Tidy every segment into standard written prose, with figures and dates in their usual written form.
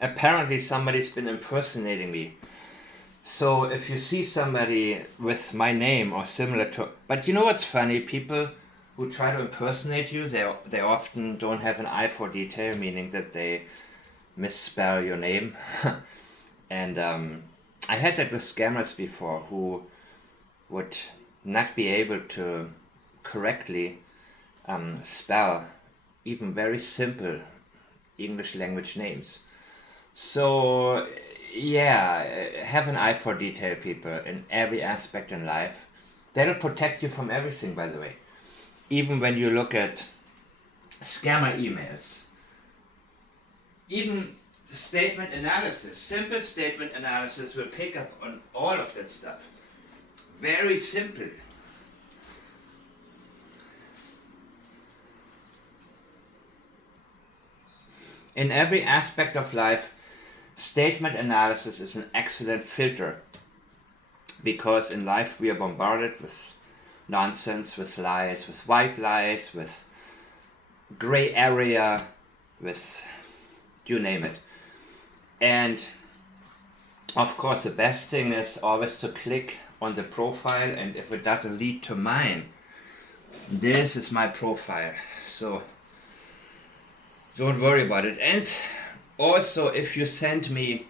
apparently somebody's been impersonating me. So if you see somebody with my name or similar to, but you know what's funny? People who try to impersonate you, they often don't have an eye for detail, meaning that they misspell your name. And I had that with scammers before who would not be able to correctly spell even very simple English language names. So, yeah, have an eye for detail, people, in every aspect in life. That'll protect you from everything, by the way. Even when you look at scammer emails, even statement analysis, simple statement analysis will pick up on all of that stuff. Very simple. In every aspect of life, statement analysis is an excellent filter because in life we are bombarded with nonsense, with lies, with white lies, with gray area, with you name it. And of course, the best thing is always to click on the profile, and if it doesn't lead to mine, this is my profile. So don't worry about it. And also, if you send me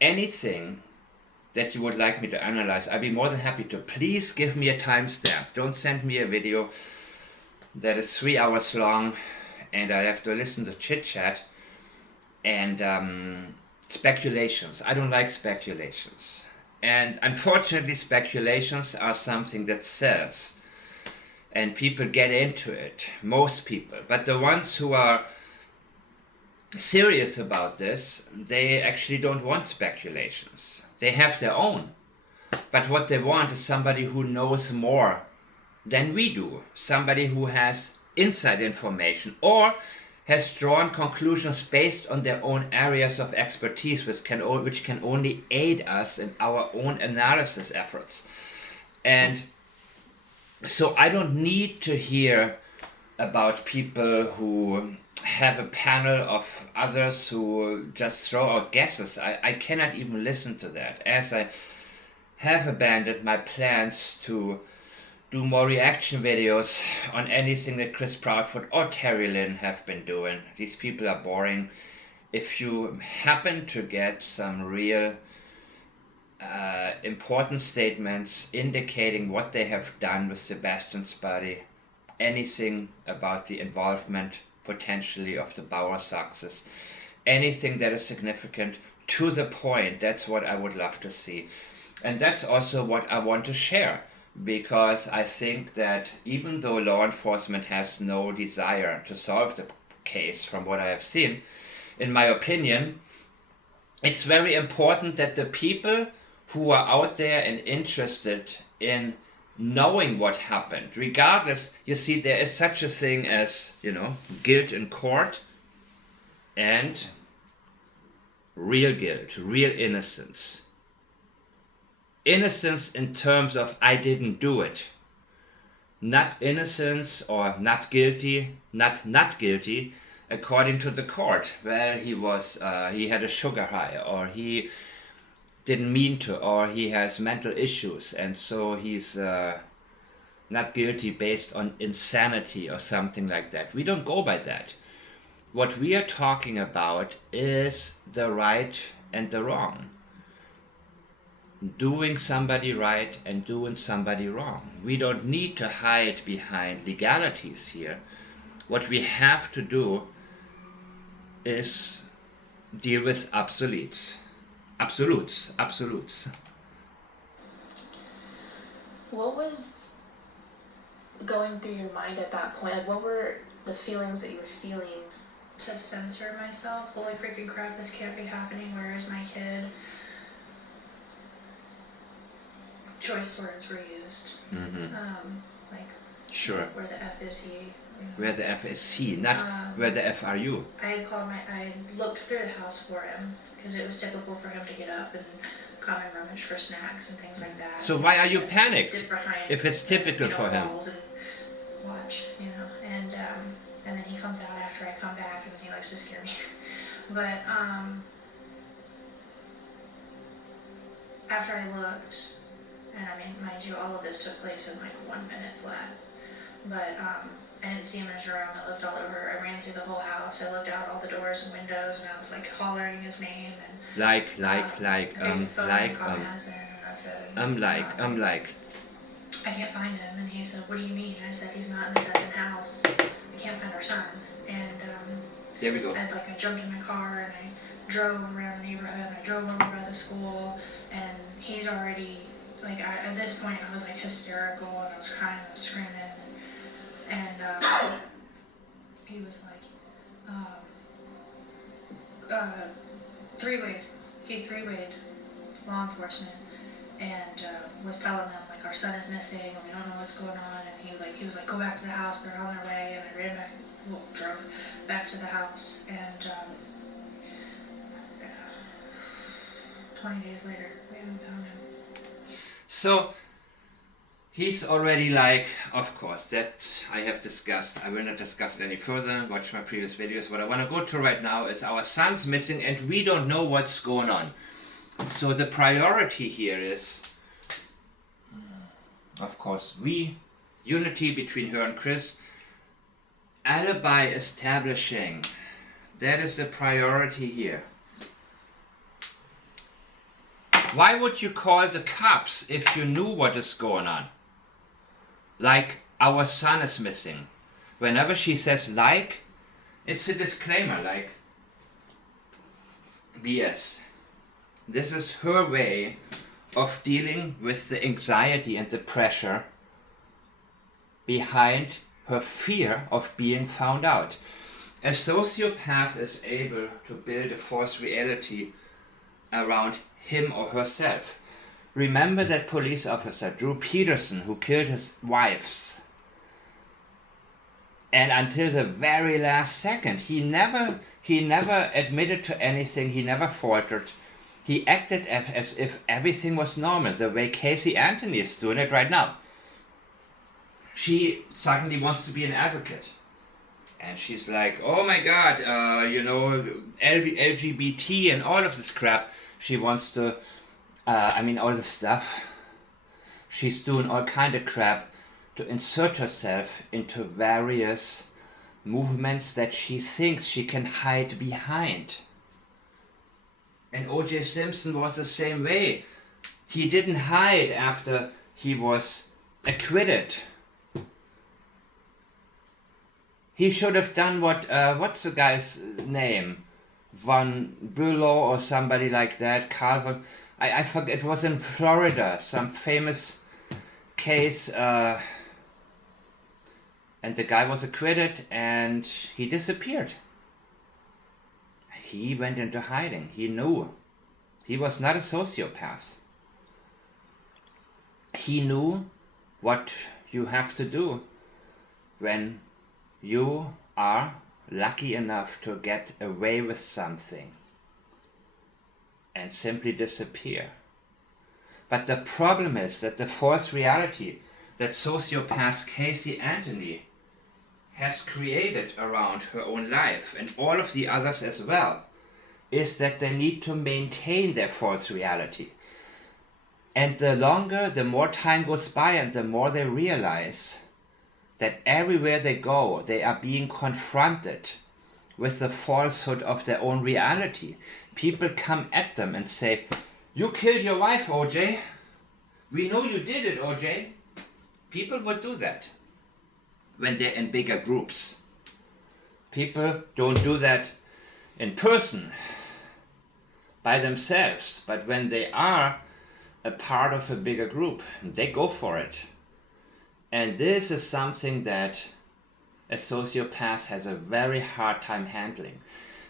anything that you would like me to analyze, I'd be more than happy to. Please give me a timestamp. Don't send me a video that is 3 hours long and I have to listen to chit chat and speculations. I don't like speculations. And unfortunately, speculations are something that sells. And people get into it, most people. But the ones who are serious about this, they actually don't want speculations. They have their own. But what they want is somebody who knows more than we do. Somebody who has inside information or has drawn conclusions based on their own areas of expertise, which can only aid us in our own analysis efforts. And so I don't need to hear about people who have a panel of others who just throw out guesses. I cannot even listen to that, as I have abandoned my plans to do more reaction videos on anything that Chris Proudfoot or Terry Lynn have been doing. These people are boring. If you happen to get some real important statements indicating what they have done with Sebastian's body, anything about the involvement potentially of the Bauer success, anything that is significant, to the point, that's what I would love to see. And that's also what I want to share, because I think that even though law enforcement has no desire to solve the case from what I have seen, in my opinion, it's very important that the people who are out there and interested in knowing what happened, regardless, you see, there is such a thing as, guilt in court and real guilt, real innocence. Innocence in terms of I didn't do it. Not innocence or not guilty, not guilty, according to the court. Well, he had a sugar high, or he didn't mean to, or he has mental issues, and so he's not guilty based on insanity or something like that. We don't go by that. What we are talking about is the right and the wrong. Doing somebody right and doing somebody wrong. We don't need to hide behind legalities here. What we have to do is deal with absolutes. Absolutes. What was going through your mind at that point? Like, what were the feelings that you were feeling? To censor myself. Holy freaking crap, this can't be happening. Where is my kid? Choice words were used. Like, sure. Where the F is he? Where the F is he, not where the F are you. I looked through the house for him, because it was typical for him to get up and come and rummage for snacks and things like that. So why are you panicked if it's typical for him? And watch, and then he comes out after I come back, and he likes to scare me. But after I looked, and I mean, mind you, all of this took place in like 1 minute flat, but I didn't see him in his room. I looked all over. I ran through the whole house. I looked out all the doors and windows, and I was like hollering his name. And I picked the phone and I called my husband, and I said, I can't find him. And he said, what do you mean? And I said, he's not in the second house. I can't find our son. And There we go. I jumped in my car and I drove around the neighborhood. And I drove over by the school, and he's already like at this point I was like hysterical, and I was crying and I was screaming. And he was like, three-wayed. He three-wayed law enforcement and was telling them like our son is missing and we don't know what's going on. And he was like, go back to the house. They're on their way. And I ran back, drove back to the house. And 20 days later, we haven't found him. So he's already like, of course, that I have discussed. I will not discuss it any further. Watch my previous videos. What I want to go to right now is our son's missing and we don't know what's going on. So the priority here is, of course, unity between her and Chris, alibi establishing. That is the priority here. Why would you call the cops if you knew what is going on? Like, our son is missing. Whenever she says like, it's a disclaimer, like, BS. This is her way of dealing with the anxiety and the pressure behind her fear of being found out. A sociopath is able to build a false reality around him or herself. Remember that police officer, Drew Peterson, who killed his wives. And until the very last second, he never admitted to anything, he never faltered. He acted as if everything was normal, the way Casey Anthony is doing it right now. She suddenly wants to be an advocate. And she's like, oh my God, LGBT and all of this crap. She wants to, all this stuff. She's doing all kind of crap to insert herself into various movements that she thinks she can hide behind. And O.J. Simpson was the same way. He didn't hide after he was acquitted. He should have done what's the guy's name? Von Bülow or somebody like that. Calvin. I forget, it was in Florida, some famous case, and the guy was acquitted and he disappeared. He went into hiding. He knew. He was not a sociopath. He knew what you have to do when you are lucky enough to get away with something and simply disappear. But the problem is that the false reality that sociopath Casey Anthony has created around her own life, and all of the others as well, is that they need to maintain their false reality. And the more time goes by and the more they realize that everywhere they go, they are being confronted with the falsehood of their own reality. People come at them and say, you killed your wife, OJ. We know you did it, OJ. People would do that when they're in bigger groups. People don't do that in person by themselves, but when they are a part of a bigger group, they go for it. And this is something that a sociopath has a very hard time handling.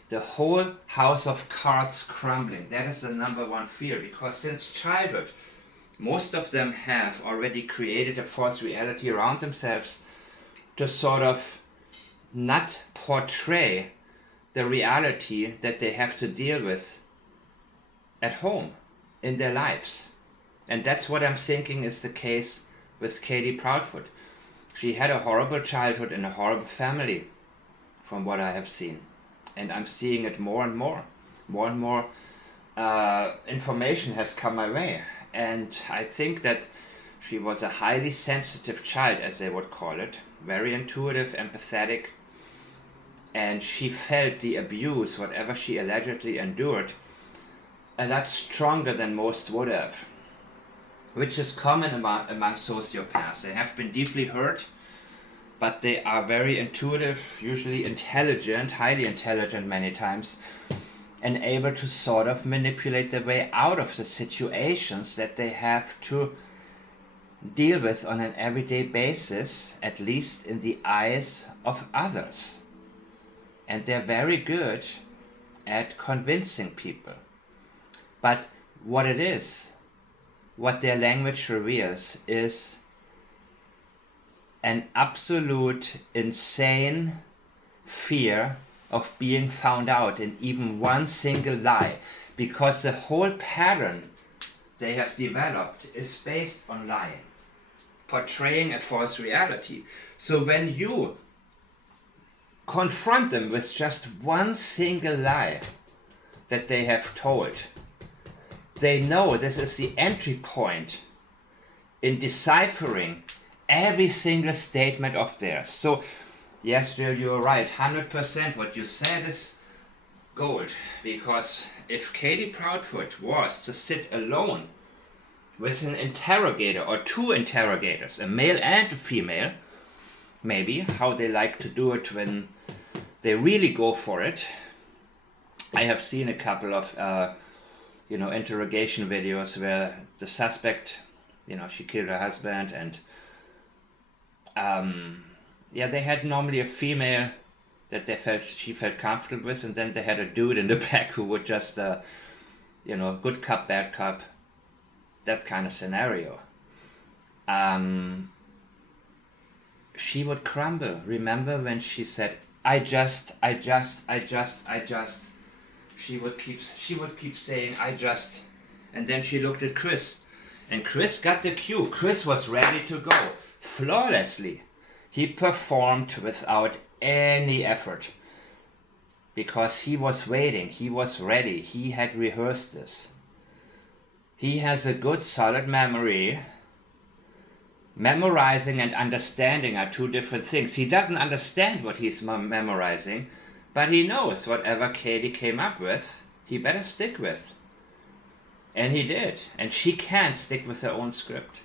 The whole house of cards crumbling, that is the number one fear, because since childhood, most of them have already created a false reality around themselves to sort of not portray the reality that they have to deal with at home, in their lives. And that's what I'm thinking is the case with Katie Proudfoot. She had a horrible childhood in a horrible family, from what I have seen. And I'm seeing it more and more. More and more information has come my way. And I think that she was a highly sensitive child, as they would call it, very intuitive, empathetic, and she felt the abuse, whatever she allegedly endured, a lot stronger than most would have, which is common among sociopaths. They have been deeply hurt, but they are very intuitive, usually intelligent, highly intelligent many times, and able to sort of manipulate their way out of the situations that they have to deal with on an everyday basis, at least in the eyes of others. And they're very good at convincing people. But what it is, what their language reveals, is an absolute insane fear of being found out in even one single lie, because the whole pattern they have developed is based on lying, portraying a false reality. So when you confront them with just one single lie that they have told, they know this is the entry point in deciphering every single statement of theirs. So yes, Jill, you're right, 100% what you said is gold, because if Katie Proudfoot was to sit alone with an interrogator or two interrogators, a male and a female, maybe how they like to do it when they really go for it. I have seen a couple of interrogation videos where the suspect, she killed her husband, and they had normally a female that she felt comfortable with, and then they had a dude in the back who would just good cop, bad cop, that kind of scenario. She would crumble. Remember when she said, I just. She would keep saying, I just. And then she looked at Chris. And Chris got the cue. Chris was ready to go. Flawlessly. He performed without any effort. Because he was waiting. He was ready. He had rehearsed this. He has a good solid memory. Memorizing and understanding are two different things. He doesn't understand what he's memorizing, but he knows whatever Katie came up with, he better stick with. And he did. And she can't stick with her own script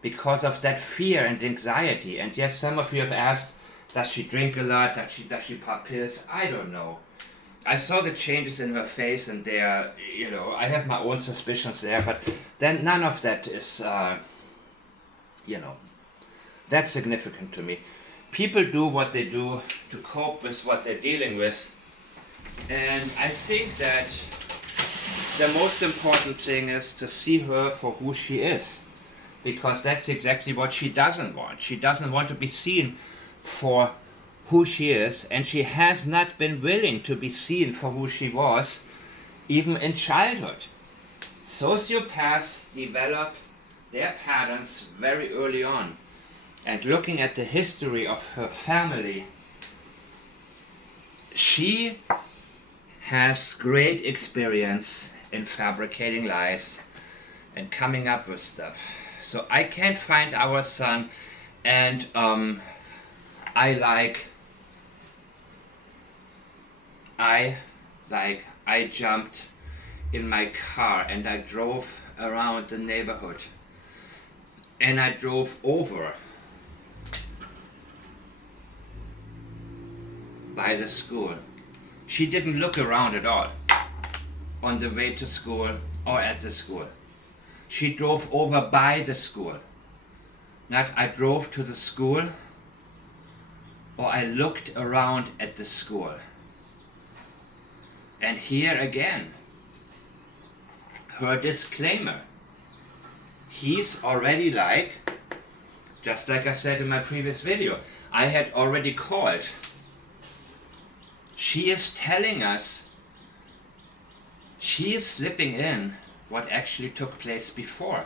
because of that fear and anxiety. And yes, some of you have asked, does she drink a lot? Does she pop pills? I don't know. I saw the changes in her face, and there, I have my own suspicions there, but then none of that is, that's significant to me. People do what they do to cope with what they're dealing with. And I think that the most important thing is to see her for who she is. Because that's exactly what she doesn't want. She doesn't want to be seen for who she is. And she has not been willing to be seen for who she was, even in childhood. Sociopaths develop their patterns very early on. And looking at the history of her family, she has great experience in fabricating lies and coming up with stuff. So I can't find our son, and I jumped in my car and I drove around the neighborhood. And I drove over by the school. She didn't look around at all on the way to school or at the school. She drove over by the school. Not I drove to the school or I looked around at the school. And here again, her disclaimer. He's already just like I said in my previous video, I had already called. She is telling us, she is slipping in what actually took place before,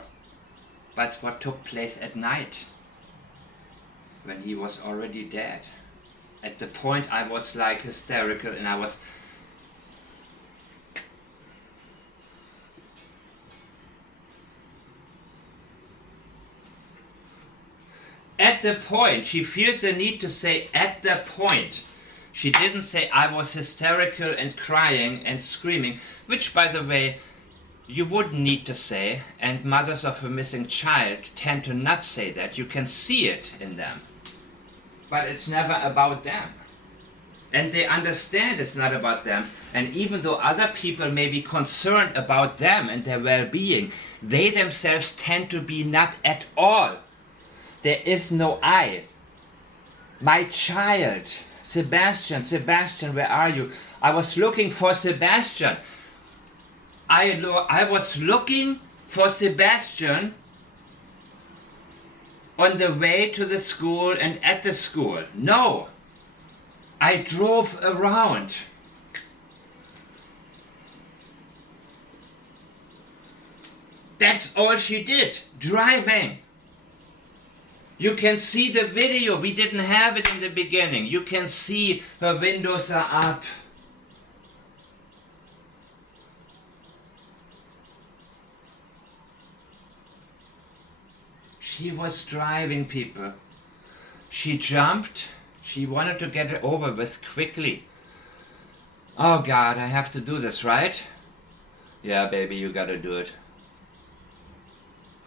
but what took place at night, when he was already dead. At the point I was hysterical, and I was at the point, she feels the need to say at the point. She didn't say I was hysterical and crying and screaming, which by the way, you wouldn't need to say, and mothers of a missing child tend to not say that. You can see it in them. But it's never about them. And they understand it's not about them. And even though other people may be concerned about them and their well-being, they themselves tend to be not at all. There is no I. My child, Sebastian, where are you? I was looking for Sebastian. I was looking for Sebastian on the way to the school and at the school. No, I drove around. That's all she did, driving. You can see the video. We didn't have it in the beginning. You can see her windows are up. She was driving, people. She jumped. She wanted to get it over with quickly. Oh God, I have to do this, right? Yeah, baby, you gotta do it.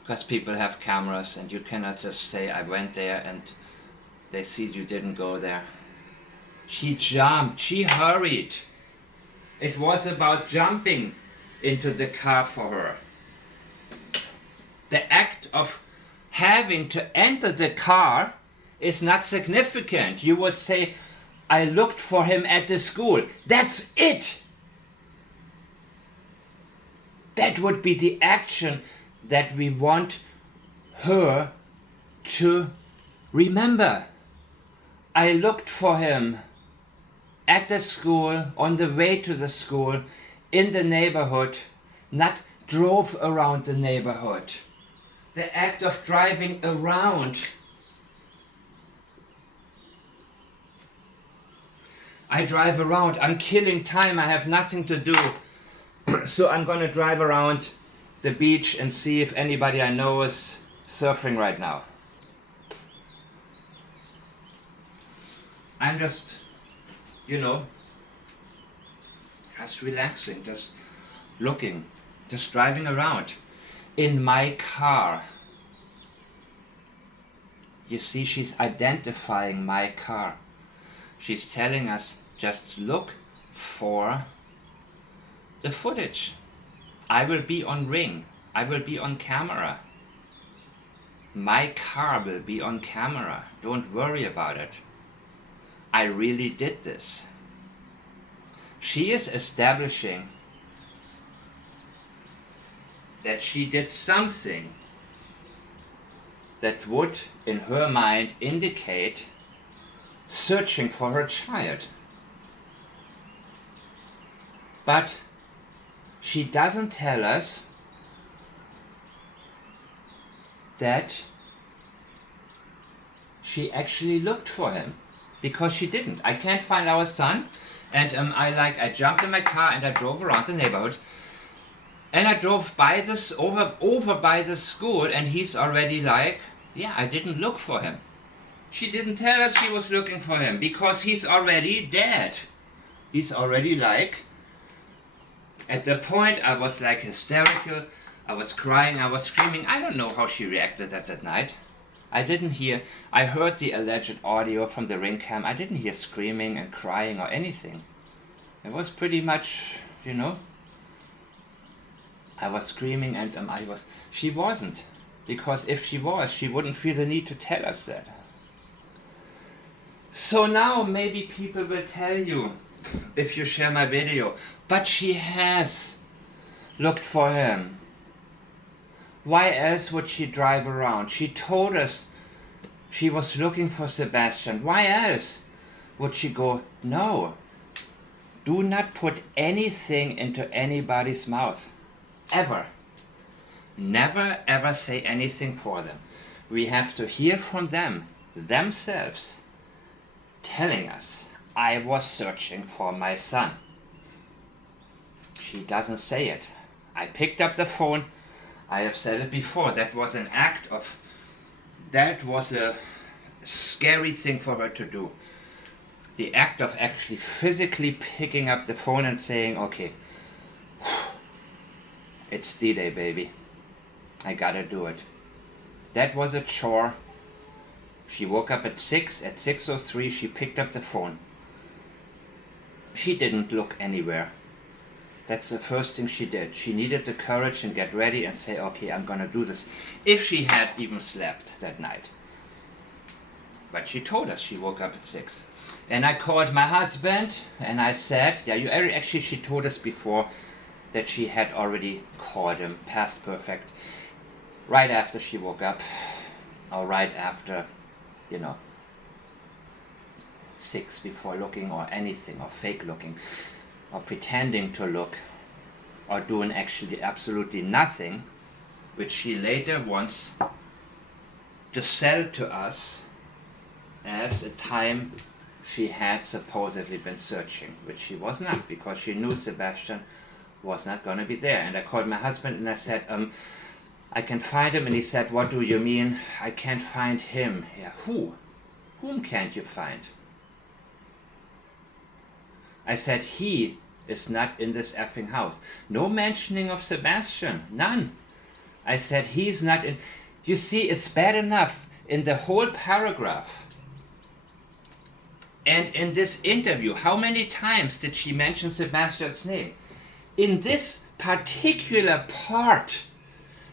Because people have cameras and you cannot just say I went there and they see you didn't go there. She jumped. She hurried. It was about jumping into the car for her. The act of having to enter the car is not significant. You would say, I looked for him at the school. That's it. That would be the action that we want her to remember. I looked for him at the school, on the way to the school, in the neighborhood, not drove around the neighborhood. The act of driving around. I drive around. I'm killing time. I have nothing to do. So I'm going to drive around the beach and see if anybody I know is surfing right now. I'm just, just relaxing, just looking, just driving around. In my car. You see, she's identifying my car. She's telling us, just look for the footage. I will be on ring. I will be on camera. My car will be on camera. Don't worry about it. I really did this. She is establishing that she did something that would, in her mind, indicate searching for her child. But she doesn't tell us that she actually looked for him, because she didn't. I can't find our son, and I jumped in my car and I drove around the neighborhood. And I drove by this over by the school, and he's already like, yeah, I didn't look for him. She didn't tell us she was looking for him because he's already dead. He's already like, at the point I was like hysterical, I was crying, I was screaming. I don't know how she reacted at that night. I didn't hear, I heard the alleged audio from the ring cam. I didn't hear screaming and crying or anything. It was pretty much, I was screaming and she wasn't. Because if she was, she wouldn't feel the need to tell us that. So now maybe people will tell you, if you share my video, but she has looked for him. Why else would she drive around? She told us she was looking for Sebastian. Why else would she go? No. Do not put anything into anybody's mouth. Ever. Never ever say anything for them. We have to hear from them, themselves, telling us, I was searching for my son. She doesn't say it. I picked up the phone. I have said it before. That was an act of, that was a scary thing for her to do. The act of actually physically picking up the phone and saying, okay, it's D-Day, baby. I gotta do it. That was a chore. She woke up at 6. At 6:03 she picked up the phone. She didn't look anywhere. That's the first thing she did. She needed the courage and get ready and say, okay, I'm gonna do this. If she had even slept that night. But she told us she woke up at 6. And I called my husband and I said, actually she told us before that she had already called him, past perfect, right after she woke up, or right after, 6, before looking or anything, or fake looking, or pretending to look, or doing actually absolutely nothing, which she later wants to sell to us as a time she had supposedly been searching, which she was not, because she knew Sebastian was not going to be there. And I called my husband and I said, I can find him. And he said, what do you mean? I can't find him. Yeah, who? Whom can't you find? I said, he is not in this effing house. No mentioning of Sebastian, none. I said, he's not in. You see, it's bad enough in the whole paragraph. And in this interview, how many times did she mention Sebastian's name? In this particular part,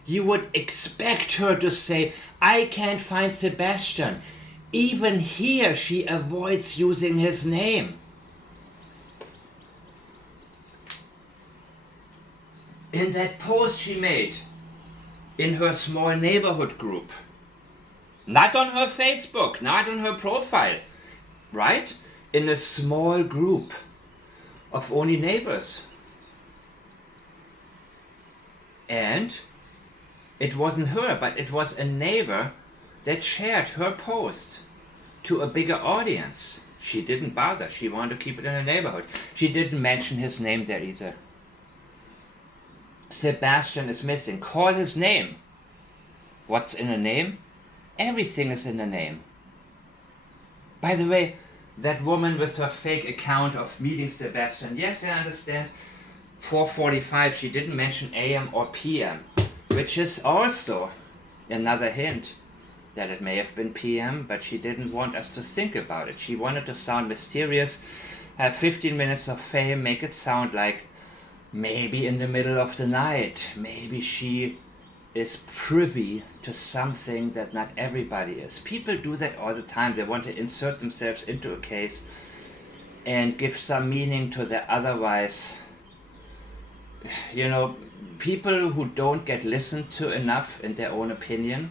you would expect her to say, I can't find Sebastian. Even here, she avoids using his name. In that post she made in her small neighborhood group, not on her Facebook, not on her profile, right? In a small group of only neighbors. And it wasn't her, but it was a neighbor that shared her post to a bigger audience. She didn't bother. She wanted to keep it in the neighborhood. She didn't mention his name there either. Sebastian is missing. Call his name. What's in a name? Everything is in a name. By the way, that woman with her fake account of meeting Sebastian, yes, I understand, 4:45, she didn't mention AM or PM, which is also another hint that it may have been PM, but she didn't want us to think about it. She wanted to sound mysterious, have 15 minutes of fame, make it sound like maybe in the middle of the night, maybe she is privy to something that not everybody is. People do that all the time. They want to insert themselves into a case and give some meaning to their otherwise, people who don't get listened to enough in their own opinion,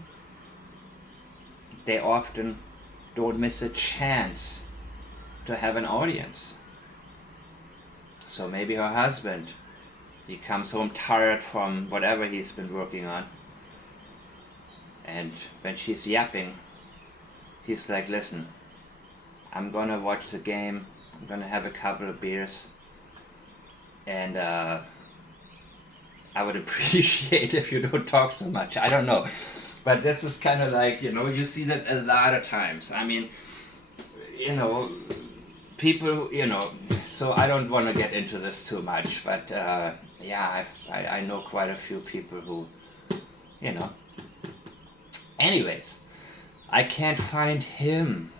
they often don't miss a chance to have an audience. So maybe her husband, he comes home tired from whatever he's been working on. And when she's yapping, he's like, listen, I'm gonna watch the game, I'm gonna have a couple of beers, and I would appreciate if you don't talk so much. I don't know. But this is kind of like, you see that a lot of times. I mean, people, so I don't want to get into this too much, but I know quite a few people who, Anyways, I can't find him.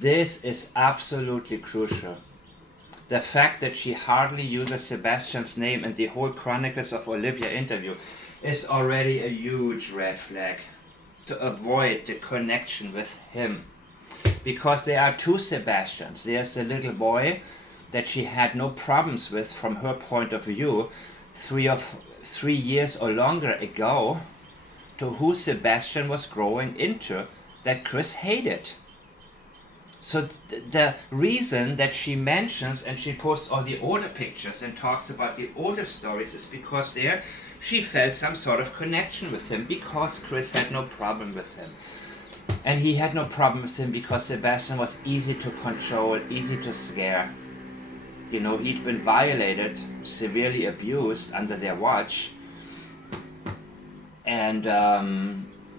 This is absolutely crucial. The fact that she hardly uses Sebastian's name in the whole Chronicles of Olivia interview is already a huge red flag to avoid the connection with him. Because there are two Sebastians. There's a little boy that she had no problems with from her point of view 3 years or longer ago, to who Sebastian was growing into that Chris hated. So the reason that she mentions and she posts all the older pictures and talks about the older stories is because there she felt some sort of connection with him, because Chris had no problem with him. And he had no problem with him because Sebastian was easy to control, easy to scare. He'd been violated, severely abused under their watch. And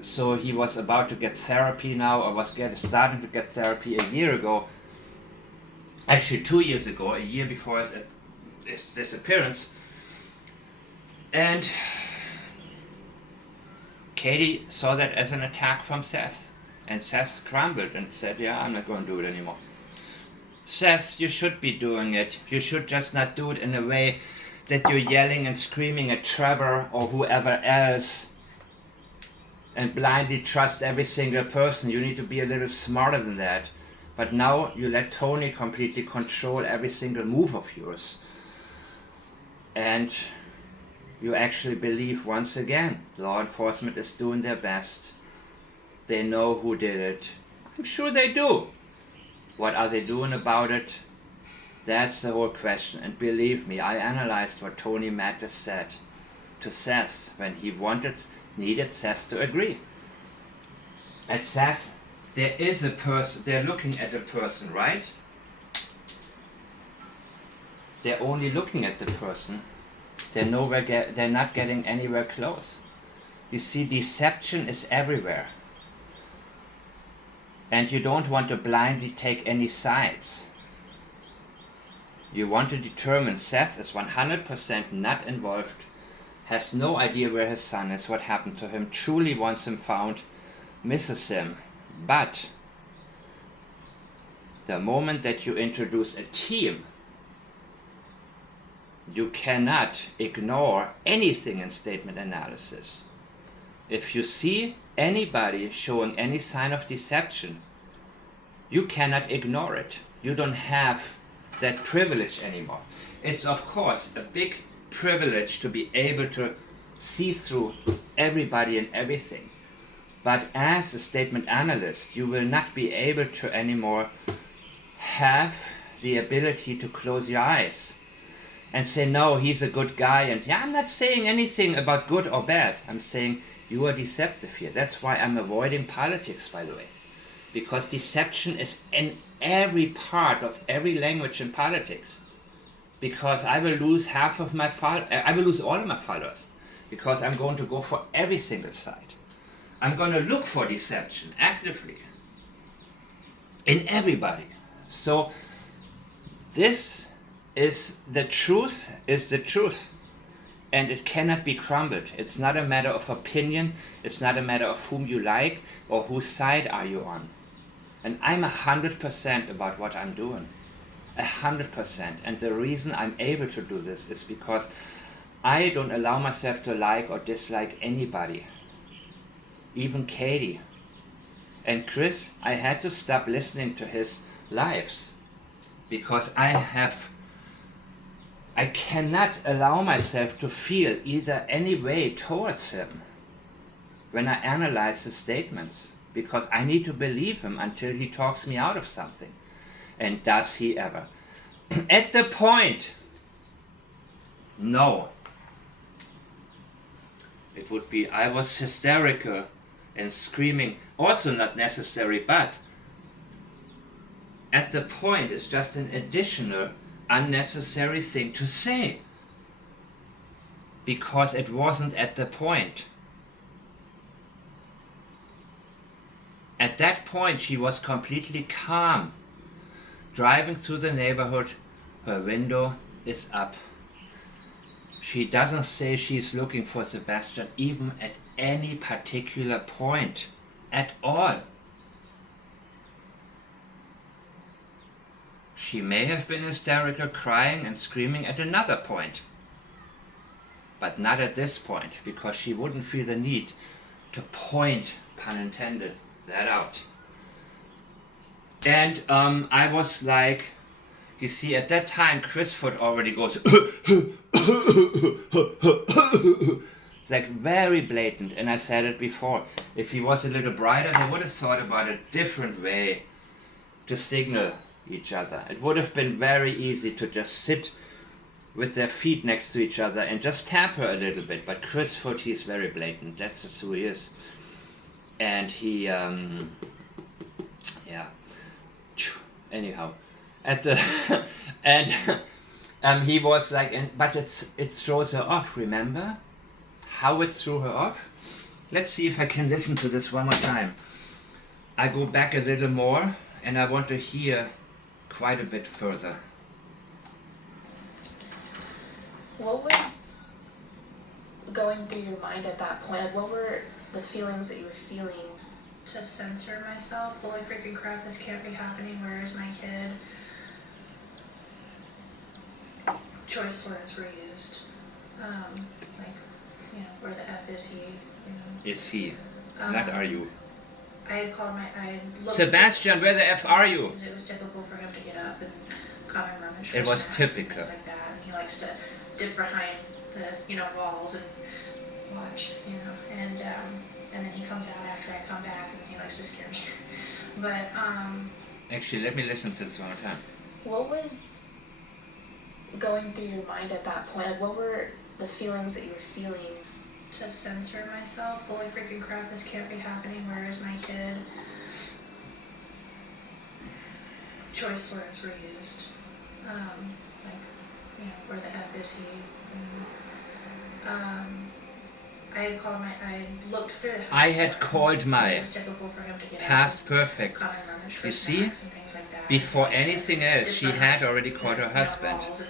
so he was about to get therapy now, or was starting to get therapy a year ago. Actually 2 years ago, a year before his disappearance. And Katie saw that as an attack from Seth. And Seth scrambled and said, yeah, I'm not going to do it anymore. Seth, you should be doing it. You should just not do it in a way that you're yelling and screaming at Trevor or whoever else and blindly trust every single person. You need to be a little smarter than that. But now you let Tony completely control every single move of yours. And you actually believe once again, law enforcement is doing their best. They know who did it. I'm sure they do. What are they doing about it? That's the whole question. And believe me, I analyzed what Tony Mattis said to Seth when he needed Seth to agree. At Seth, there is a person, they're looking at a person, right? They're only looking at the person. They're not getting anywhere close. You see, deception is everywhere. And you don't want to blindly take any sides. You want to determine Seth is 100% not involved, has no idea where his son is, what happened to him, truly wants him found, misses him. But the moment that you introduce a team, you cannot ignore anything in statement analysis. If you see anybody showing any sign of deception, you cannot ignore it. You don't have that privilege anymore. It's of course a big privilege to be able to see through everybody and everything. But as a statement analyst, you will not be able to anymore have the ability to close your eyes and say, no, he's a good guy. And yeah, I'm not saying anything about good or bad. I'm saying you are deceptive here. That's why I'm avoiding politics, by the way. Because deception is in every part of every language in politics. Because I will lose I will lose all of my followers. Because I'm going to go for every single side. I'm going to look for deception actively in everybody. So this is the truth, and it cannot be crumbled. It's not a matter of opinion. It's not a matter of whom you like or whose side are you on. And I'm 100% about what I'm doing. 100%. And the reason I'm able to do this is because I don't allow myself to like or dislike anybody. Even Katie. And Chris, I had to stop listening to his lives because I cannot allow myself to feel either any way towards him when I analyze his statements, because I need to believe him until he talks me out of something. And does he ever? At the point, no. It would be, I was hysterical and screaming, also not necessary, but at the point it's just an additional unnecessary thing to say, because it wasn't at the point. At that point she was completely calm, driving through the neighborhood, her window is up. She doesn't say she's looking for Sebastian even at any particular point at all. She may have been hysterical, crying and screaming at another point, but not at this point, because she wouldn't feel the need to point, pun intended, that out. And I was like, you see, at that time Chris Foot already goes like very blatant, and I said it before, if he was a little brighter they would have thought about a different way to signal each other. It would have been very easy to just sit with their feet next to each other and just tap her a little bit, but Chris Foot, he's very blatant, that's just who he is. And he anyhow, at the and he was like, but it throws her off. Remember how it threw her off? Let's see if I can listen to this one more time. I go back a little more and I want to hear quite a bit further. What was going through your mind at that point? Like, what were the feelings that you were feeling? To censor myself. Holy freaking crap, this can't be happening. Where is my kid? Choice words were used. Like, where the F is he? Is he? Not are you. I had called I looked. Sebastian, where the F are you? Because it was typical for him to get up and come and rummage. It was typical. Things like that, and he likes to dip behind the walls and watch, and then he comes out after I come back and he likes to scare me. But Actually, let me listen to this one more time. What was going through your mind at that point? Like, what were the feelings that you were feeling? To censor myself. Holy freaking crap, this can't be happening. Where is my kid? Choice words were used. Like, where the F is he? I had called I looked through the house. I had called my it was typical for him to get past up, perfect. come and rummage for You see? snacks and things like that. Before He likes to anything else, dip she behind had already called her the, husband. walls and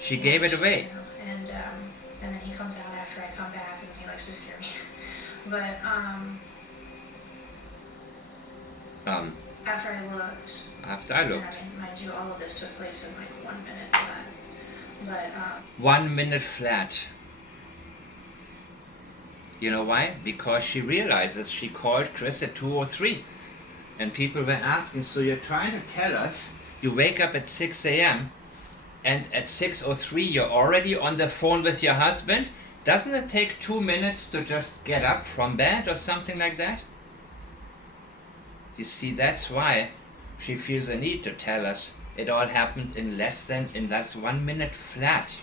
She gave it away. And then he comes out after I come back and he likes to scare me. But after I looked, After I looked. and mind you, all of this took place in like 1 minute flat. But 1 minute flat. You know why? Because she realizes she called Chris at 2:03. And people were asking, so you're trying to tell us you wake up at 6 a.m. and at 6:03 you're already on the phone with your husband? Doesn't it take 2 minutes to just get up from bed or something like that? You see, that's why she feels a need to tell us it all happened in less 1 minute flat.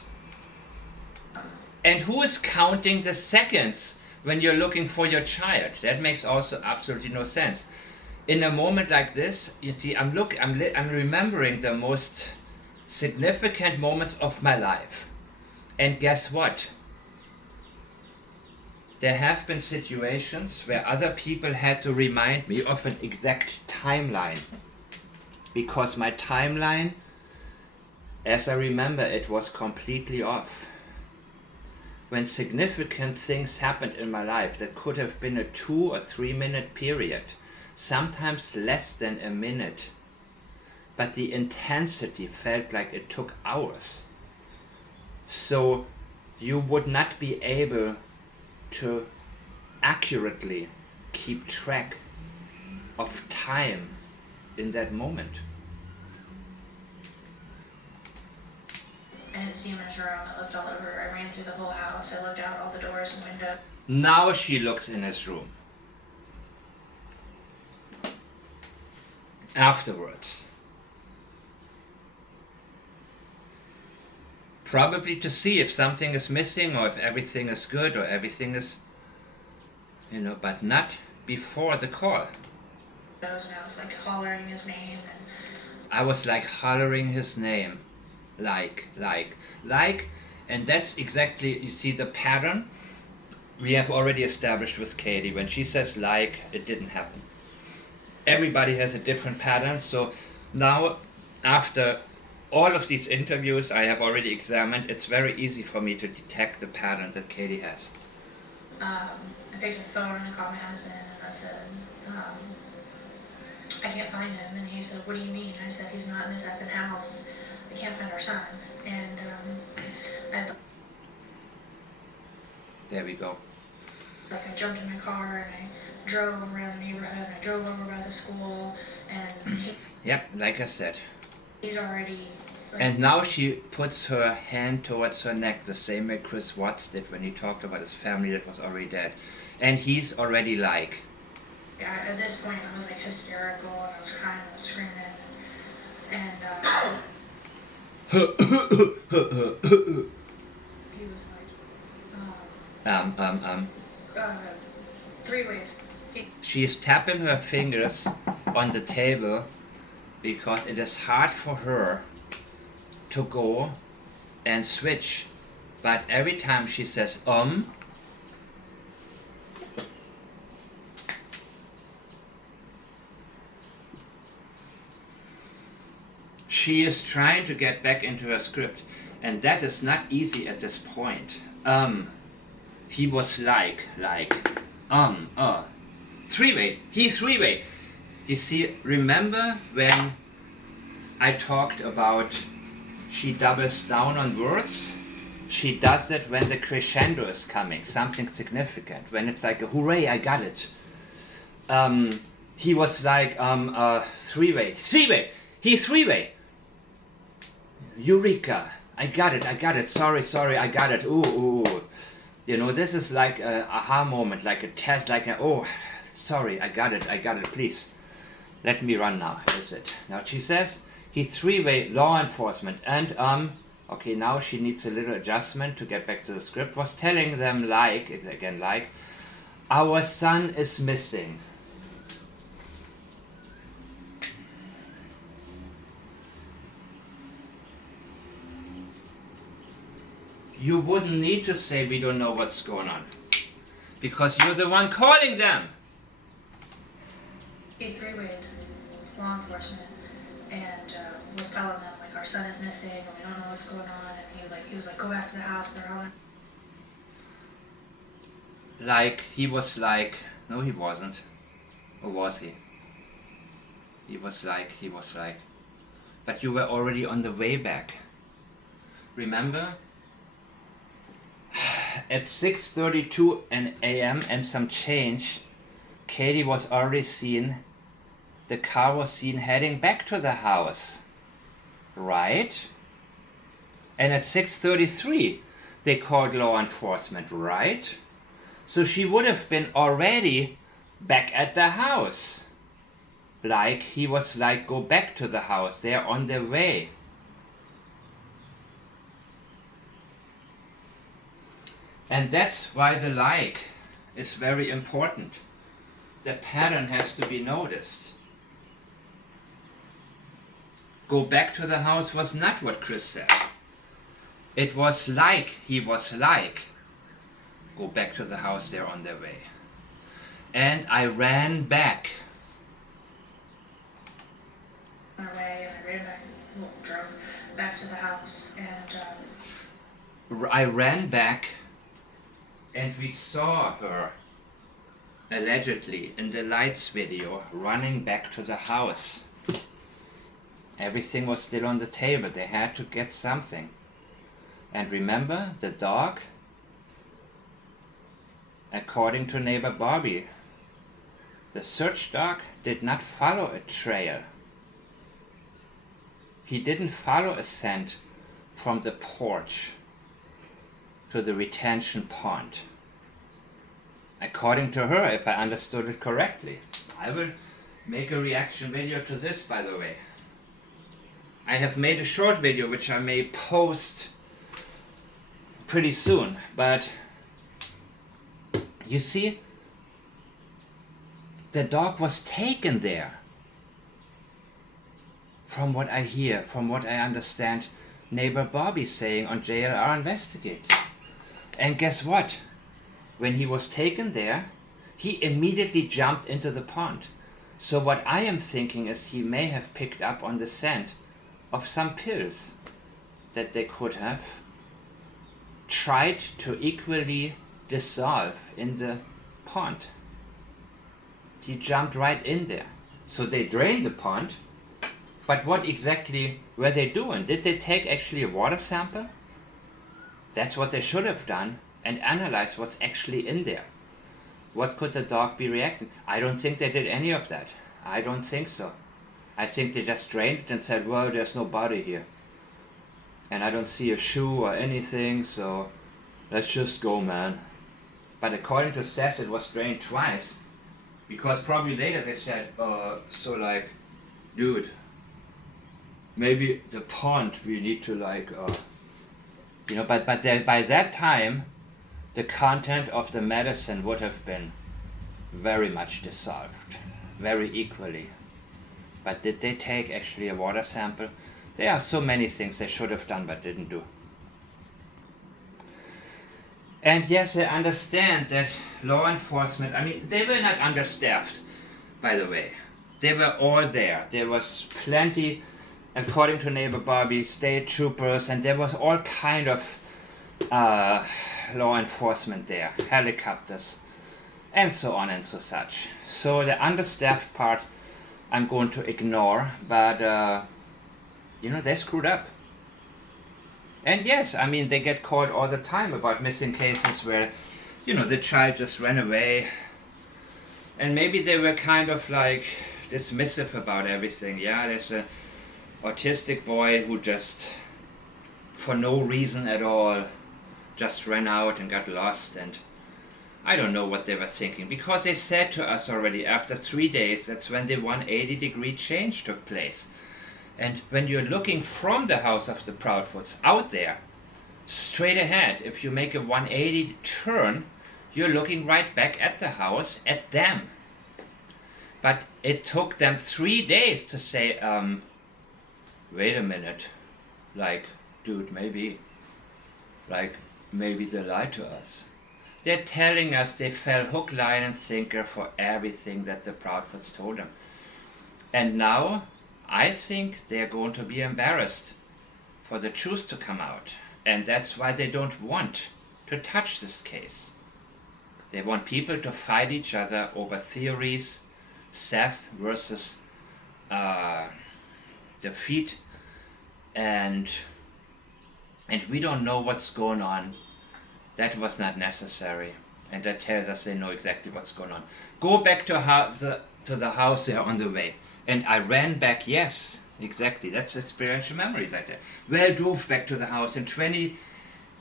And who is counting the seconds when you're looking for your child? That makes also absolutely no sense. In a moment like this, you see, I'm remembering the most significant moments of my life. And guess what? There have been situations where other people had to remind me of an exact timeline. Because my timeline, as I remember it, was completely off. When significant things happened in my life that could have been a 2 or 3 minute period, sometimes less than a minute, but the intensity felt like it took hours. So you would not be able to accurately keep track of time in that moment. I didn't see him in his room. I looked all over. I ran through the whole house. I looked out all the doors and windows. Now she looks in his room. Afterwards. Probably to see if something is missing or if everything is good or everything is, but not before the call. And I was like hollering his name. And I was like hollering his name. Like. And that's exactly, you see the pattern we have already established with Katie. When she says like, it didn't happen. Everybody has a different pattern. So now, after all of these interviews I have already examined, it's very easy for me to detect the pattern that Katie has. I picked up the phone and called my husband and I said, I can't find him. And he said, what do you mean? I said, he's not in this effing house. I can't find our son. And There we go. I jumped in my car and I drove around the neighborhood and I drove over by the school and Yep, like I said. he's already. And now she puts her hand towards her neck, the same way Chris Watts did when he talked about his family that was already dead. And he's already like. At this point I was like hysterical and I was crying and I was screaming. And he was like, three-way. She's tapping her fingers on the table because it is hard for her to go and switch. But every time she says she is trying to get back into her script, and that is not easy at this point. He was three-way. He three-way. You see, remember when I talked about she doubles down on words? She does it when the crescendo is coming, something significant, when it's like a hooray, I got it. He was like three-way. He three-way. Eureka, I got it, sorry, I got it, ooh. You know, this is like a aha moment, like a test, like oh, sorry, I got it, please. Let me run now, is it? Now she says, he three-way law enforcement, and okay, now she needs a little adjustment to get back to the script, was telling them like, our son is missing. You wouldn't need to say we don't know what's going on, because you're the one calling them. He three-wayed law enforcement and was telling them like our son is missing and we don't know what's going on, and he was like go back to the house, they're all Like he was like, no he wasn't, or was he? He was like, but you were already on the way back. Remember? At 6:32 a.m. and some change, Katie was already seen. The car was seen heading back to the house, right? And at 6:33, they called law enforcement, right? So she would have been already back at the house. Like he was like, go back to the house, they're on their way. And that's why the like is very important. The pattern has to be noticed. Go back to the house was not what Chris said. It was like, he was like, go back to the house, they're on their way. And I ran back. on our way, and I ran back, drove back to the house, and I ran back, and we saw her, allegedly, in the lights video, running back to the house. Everything was still on the table. They had to get something. And remember, the dog, according to neighbor Bobby, the search dog did not follow a trail. He didn't follow a scent from the porch to the retention pond. According to her, if I understood it correctly. I will make a reaction video to this, by the way. I have made a short video which I may post pretty soon, but you see, the dog was taken there. From what I hear, from what I understand, neighbor Bobby saying on JLR Investigates. And guess what? When he was taken there, he immediately jumped into the pond. So what I am thinking is he may have picked up on the scent of some pills that they could have tried to equally dissolve in the pond. He jumped right in there. So they drained the pond, but what exactly were they doing? Did they take actually a water sample? That's what they should have done, and analyze what's actually in there. What could the dog be reacting? I don't think they did any of that. I don't think so. I think they just drained it and said, well, there's no body here. And I don't see a shoe or anything, so let's just go, man. But according to Seth, it was drained twice. Because probably later they said, so like, dude, maybe the pond we need to like, but by that time, the content of the medicine would have been very much dissolved, very equally. But did they take actually a water sample? There are so many things they should have done but didn't do. And yes, I understand that law enforcement, they were not understaffed, by the way. They were all there. There was plenty according to neighbor Bobby, state troopers, and there was all kind of law enforcement there, helicopters, and so on and so such. So the understaffed part I'm going to ignore, but they screwed up. And yes, I mean, they get called all the time about missing cases where, the child just ran away. And maybe they were kind of like dismissive about everything. Yeah, there's a autistic boy who just, for no reason at all, just ran out and got lost. And I don't know what they were thinking, because they said to us already after 3 days, that's when the 180-degree change took place. And when you're looking from the house of the Proudfoots out there, straight ahead, if you make a 180 turn, you're looking right back at the house, at them. But it took them 3 days to say, wait a minute, dude, maybe they lied to us. They're telling us they fell hook, line, and sinker for everything that the Proudfoots told them. And now, I think they're going to be embarrassed for the truth to come out. And that's why they don't want to touch this case. They want people to fight each other over theories, Seth versus defeat, and we don't know what's going on. That was not necessary, and that tells us they know exactly what's going on. Go back to the house there on the way. And I ran back, yes, exactly, that's experiential memory right there. Well, drove back to the house, and 20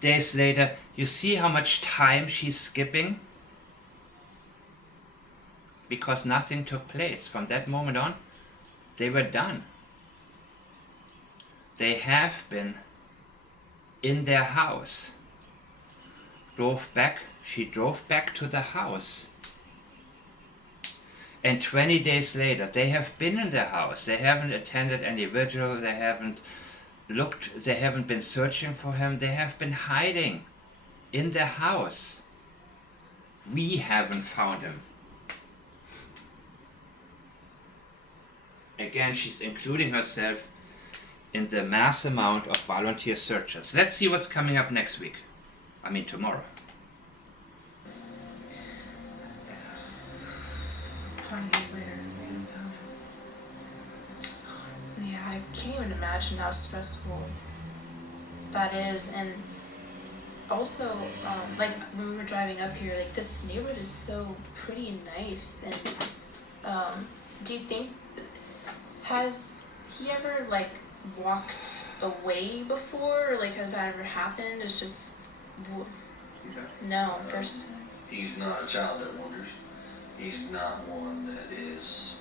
days later, you see how much time she's skipping? Because nothing took place. From that moment on, they were done. They have been in their house. She drove back to the house. And 20 days later, they have been in their house. They haven't attended any vigil. They haven't been searching for him. They have been hiding in their house. We haven't found him. Again, she's including herself in the mass amount of volunteer searchers. Let's see what's coming up next week. I mean, tomorrow. 20 days later, we haven't found him. Yeah, I can't even imagine how stressful that is. And also, when we were driving up here, this neighborhood is so pretty nice. And do you think, has he ever walked away before? Or has that ever happened? It's just no. First, he's not a child that wanders. He's not one that is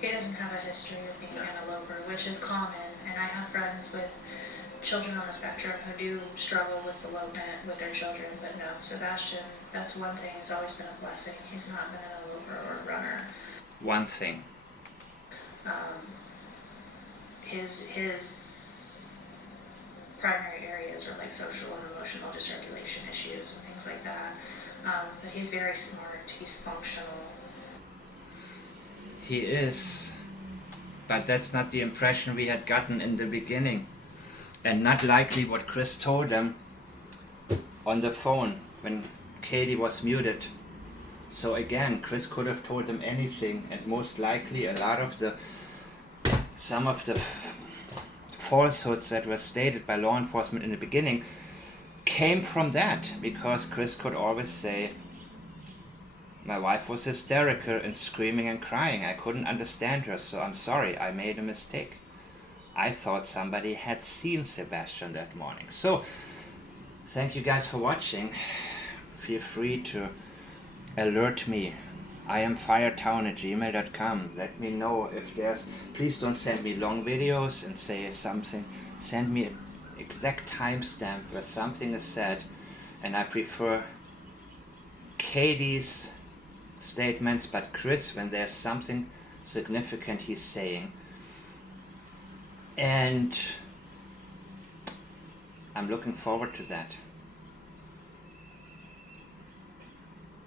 He doesn't have a history of being an eloper, which is common, and I have friends with children on the spectrum who do struggle with elopement with their children, but no, Sebastian, that's one thing, it's always been a blessing. He's not been an eloper or a runner. One thing. His primary areas are social and emotional dysregulation issues and things like that. But he's very smart, he's functional. He is, but that's not the impression we had gotten in the beginning, and not likely what Chris told them on the phone when Katie was muted. So again, Chris could have told them anything, and most likely some of the falsehoods that were stated by law enforcement in the beginning came from that, because Chris could always say, my wife was hysterical and screaming and crying. I couldn't understand her, so I'm sorry, I made a mistake. I thought somebody had seen Sebastian that morning. So, thank you guys for watching. Feel free to alert me. IamFiretown@gmail.com. Let me know if please don't send me long videos and say something. Send me an exact timestamp where something is said, and I prefer Katie's statements, but Chris, when there's something significant he's saying. And I'm looking forward to that.